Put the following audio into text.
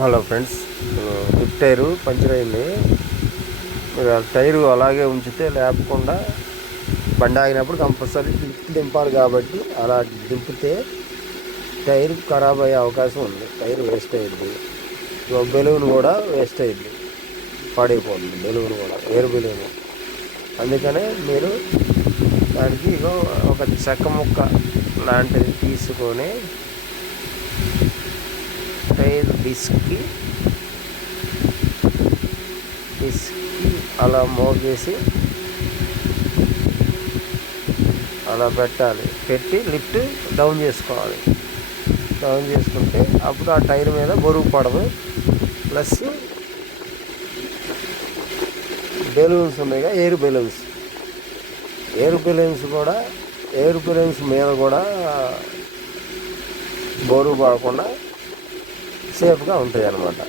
Hello friends. Lift tyre puncture అయింది మీరు tyre అలాగే ఉంచితే లేపకుండా బండి ఆగినప్పుడు కంపల్సరీ దింపాలి కాబట్టి అలా దింపితే టైర్ ఖరాబ్ అయ్యే అవకాశం ఉంది. టైర్ వేస్ట్ అయ్యింది. బెలూన్ కూడా వేస్ట్ అయింది పాడైపోతుంది బెలూన్ కూడా ఎయిర్ బెలూన్. అందుకనే మీరు దానికి ఇగో ఒక చెక్క ముక్క లాంటిది తీసుకొని టైర్ డిస్క్కి డిస్క్కి అలా మోగేసి అలా పెట్టాలి. పెట్టి లిఫ్ట్ డౌన్ చేసుకోవాలి. డౌన్ చేసుకుంటే అప్పుడు ఆ టైర్ మీద బరువు పడదు. ప్లస్ బెలూన్స్ ఉన్నాయిగా ఎయిర్ బెలూన్స్. ఎయిర్ బెలూన్స్ కూడా ఎయిర్ బెలూన్స్ మీద కూడా బరువు పడకుండా సేఫ్గా ఉంటాయి అన్నమాట